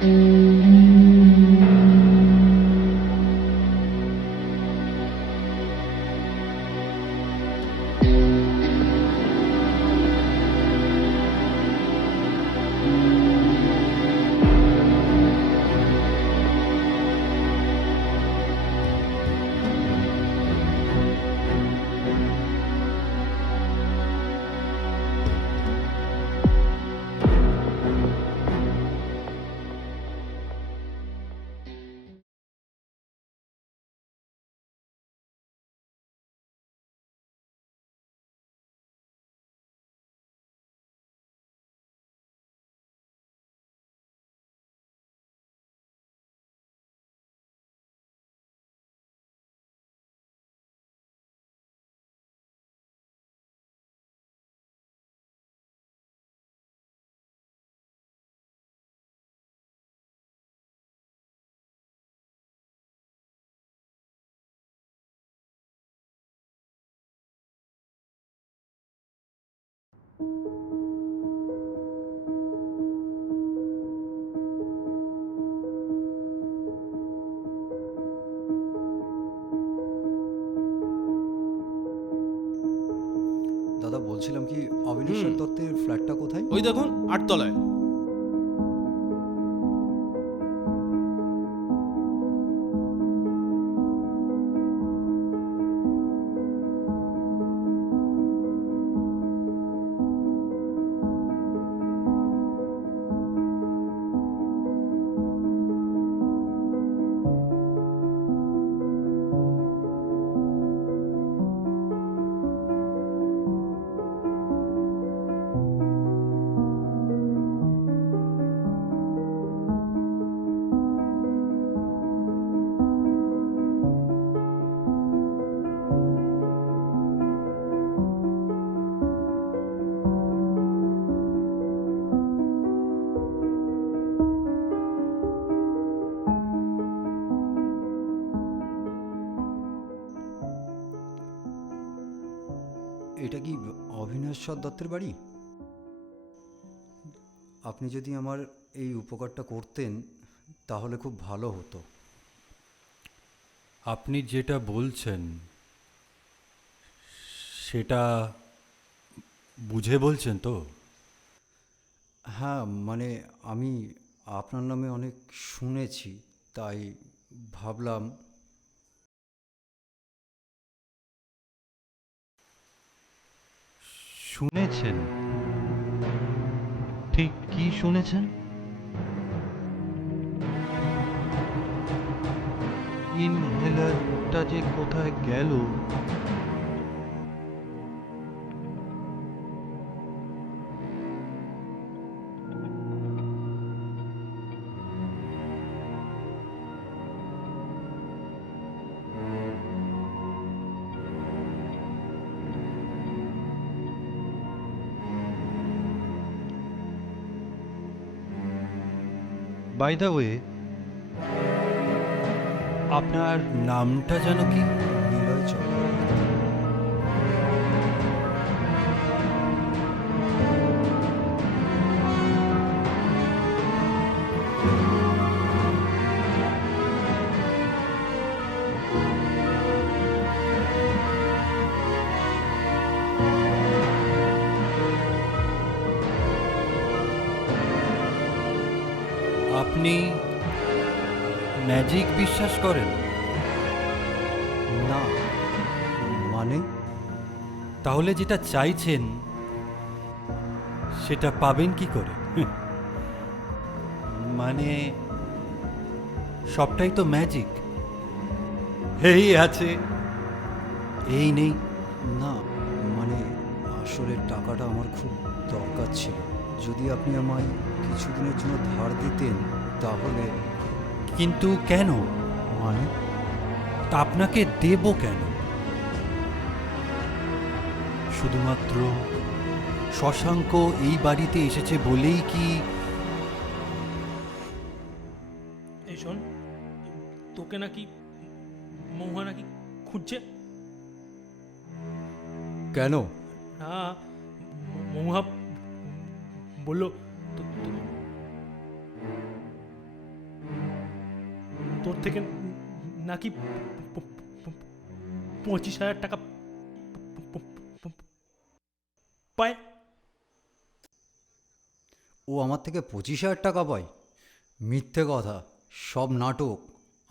দাদা, বলছিলাম কি, অবিনাশ্বর দত্তের ফ্ল্যাটটা কোথায়? ওই দেখুন 8 তলায়। এটা কি অবিনাশ্বর দত্তের বাড়ি? আপনি যদি আমার এই উপকারটা করতেন তাহলে খুব ভালো হতো। আপনি যেটা বলছেন সেটা বুঝে বলছেন তো? হ্যাঁ, মানে আমি আপনার নামে অনেক শুনেছি, তাই ভাবলাম। শুনেছেন? ঠিক কি শুনেছেন? ইনহেলারটা যে কোথায় গেল? বাই দ্য ওয়ে, আপনার নামটা যেন কি? নিলয় চক্রবর্তী। আপনি ম্যাজিক বিশ্বাস করেন? না, মানে? তাহলে যেটা চাইছেন সেটা পাবেন কি করে? মানে সবটাই তো ম্যাজিক। এই আছে, এই নেই। না, মানে আসলে টাকাটা আমার খুব দরকার ছিল। যদি আপনি আমায় কিছুদিনের জন্য ধার দিতেন তাহলে। কিন্তু কেন? মানে? তা আপনাকে দেব কেন? শুধুমাত্র শশাঙ্ক এই বাড়িতে এসেছে বলেই কি? এই শোন, তোকে নাকি মহুয়া নাকি খুঁজছে। কেন? না, মহুয়া বললো তোর থেকে নাকি 25,000 টাকা পায়। ও আমার থেকে 25,000 টাকা পায়? মিথ্যে কথা, সব নাটক,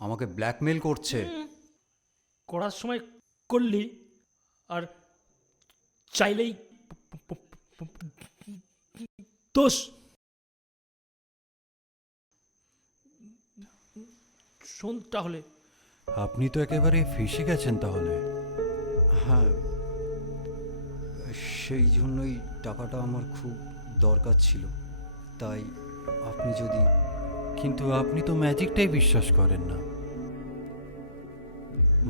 আমাকে ব্ল্যাকমেল করছে। করার সময় করলি, আর চাইলেই দোষ। শোন তাহলে, আপনি তো একেবারে ফেঁসে গেছেন তাহলে। হ্যাঁ, সেই জন্যই টাকাটা আমার খুব দরকার ছিল। তাই আপনি যদি... কিন্তু আপনি তো ম্যাজিকটাই বিশ্বাস করেন না।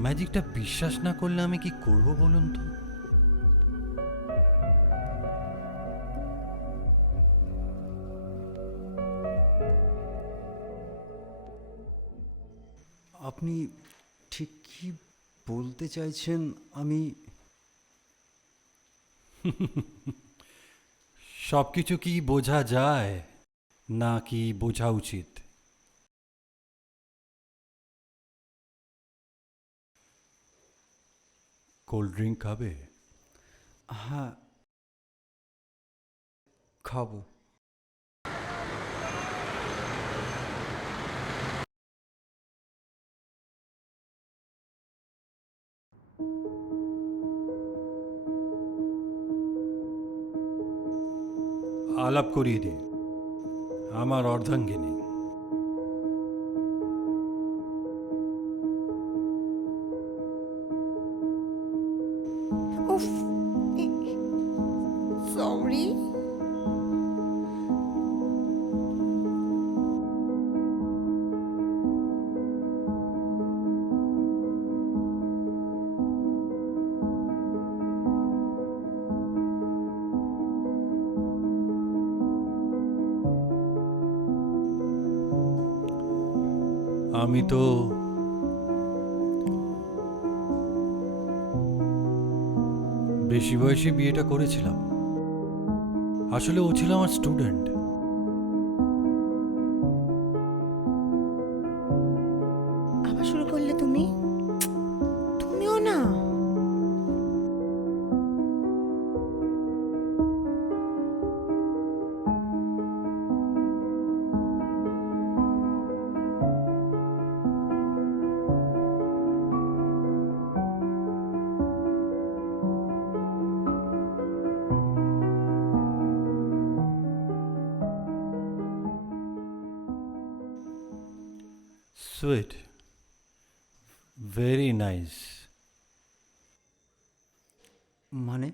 ম্যাজিকটা বিশ্বাস না করলে আমি কি করব বলুন তো? আপনি ঠিক কি বলতে চাইছেন? আমি... সব কিছু কি বোঝা যায়, না কি বোঝা উচিত? কোল্ড ড্রিঙ্ক খাবে? হ্যাঁ, খাবো। আলাপ করিয়ে দিই, আমার অর্ধাঙ্গিনী। উফ, সরি। আমি তো বেশি বয়সে বিয়েটা করেছিলাম। আসলে ও ছিল আমার স্টুডেন্ট। আবার শুরু করলে তুমি? তুমিও না। Sweet, very nice. মানে?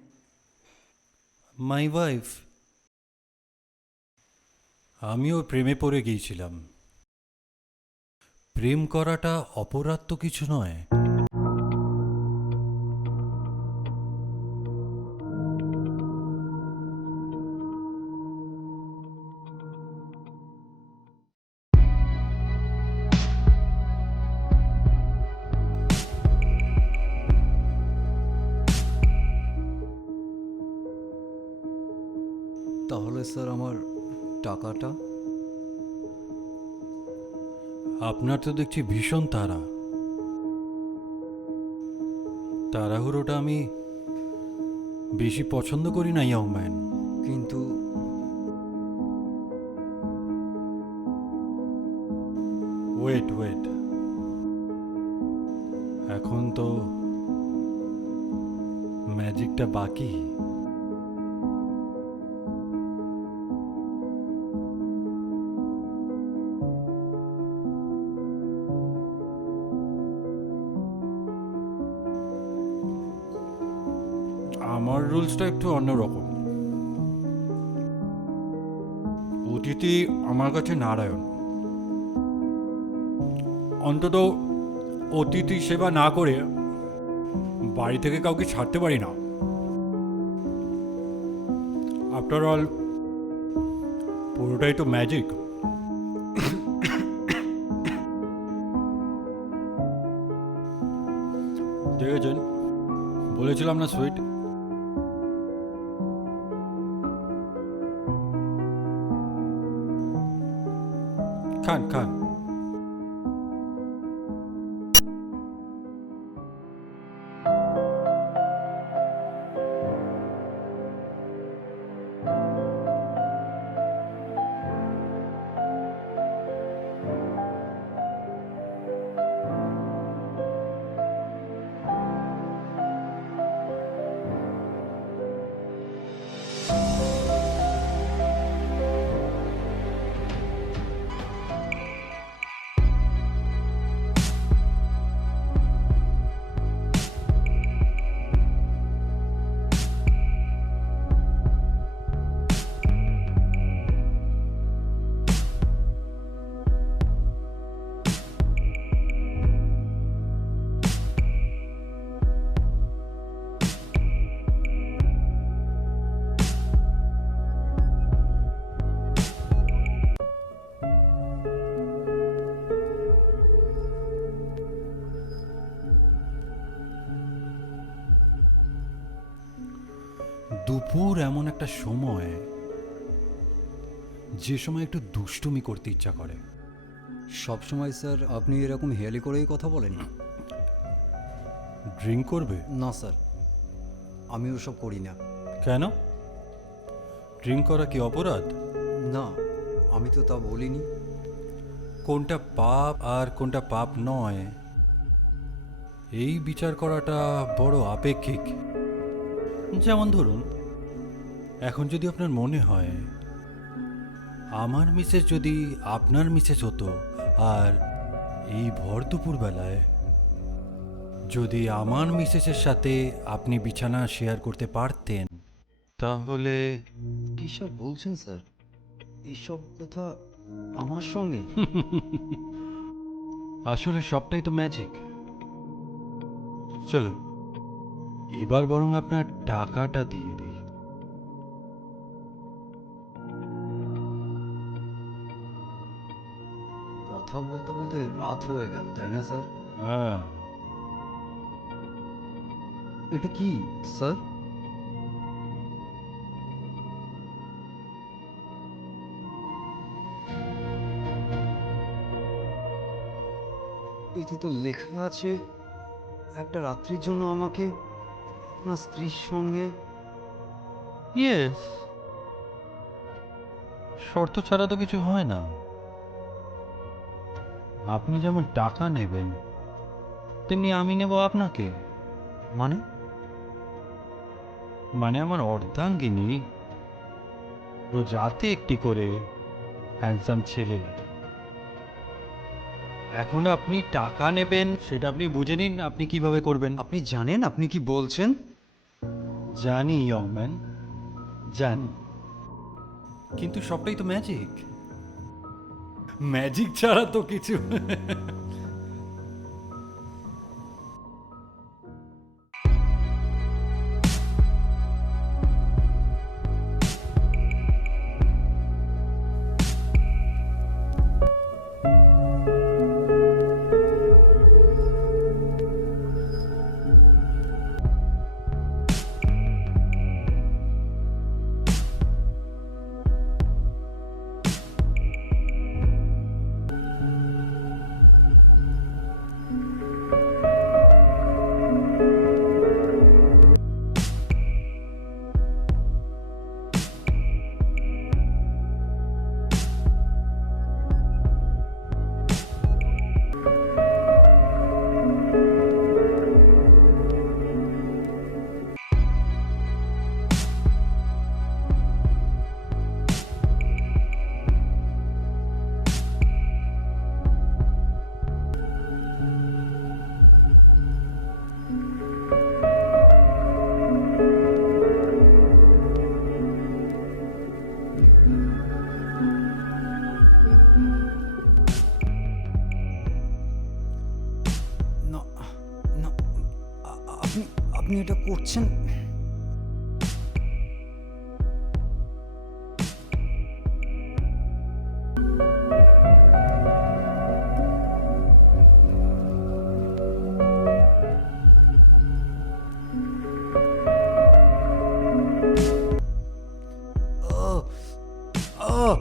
My wife. আমিও প্রেমে পড়ে গিয়েছিলাম। প্রেম করাটা অপরাধ তো কিছু নয়। তাহলে স্যার আমার টাকাটা? আপনার তো দেখছি ভীষণ তাড়া। তাড়াহুড়োটা আমি বেশি পছন্দ করি না, ইয়ং ম্যান। কিন্তু ওয়েট ওয়েট, এখন তো ম্যাজিকটা বাকি। আমার রুলসটা একটু অন্যরকম। অতিথি আমার কাছে নারায়ণ। অন্তত অতিথি সেবা না করে বাড়ি থেকে কাউকে ছাড়তে পারি না। আফটার অল পুরোটাই তো ম্যাজিক। দেখেছেন, বলেছিলাম না সুইট। খান খান। দুপুর এমন একটা সময় যে সময় একটু দুষ্টুমি করতে ইচ্ছা করে। সব সময় স্যার আপনি এরকম হেয়ালি করেই কথা বলেন? ড্রিঙ্ক করবে? না স্যার, আমি ওসব করি না। কেন? ড্রিঙ্ক করা কি অপরাধ? না, আমি তো তা বলিনি। কোনটা পাপ আর কোনটা পাপ নয় এই বিচার করাটা বড় আপেক্ষিক। যেমন ধরুন, এখন যদি আপনার মনে হয় আমার মিসেস যদি আপনার মিসেস হতো, আর এই ভর দুপুর বেলায় যদি আমার মিসেসের সাথে আপনি বিছানা শেয়ার করতে পারতেন, তাহলে কী সব বলছেন স্যার? এইসব কথা আমার সঙ্গে? আসলে সবটাই তো ম্যাজিক। চলো এবার বরং আপনার টাকাটা দিয়ে দিই। কথা বলতে বলতে রাত হয়ে গেল, তাই না স্যার? হ্যাঁ, এটা কি স্যার? এতে তো লেখা আছে একটা রাত্রির জন্য আমাকে আপনার স্ত্রীর সঙ্গে। ইয়েস, শর্ত ছাড়া তো কিছু হয় না। আপনি যেমন টাকা নেবেন তেমনি আমি নেব আপনাকে। মানে? মানে আমার অর্ধাঙ্গিনী রোজ রাতে একটি করে হ্যান্ডসাম ছেলে। এখন আপনি টাকা নেবেন, সেটা আপনি বুঝে নিন আপনি কিভাবে করবেন। আপনি জানেন আপনি কি বলছেন? জানি ইয়ং ম্যান, জানি। কিন্তু সবটাই তো ম্যাজিক। ম্যাজিক ছাড়া তো কিছু। না না, আপনি আপনি এটা করছেন? আহ আহ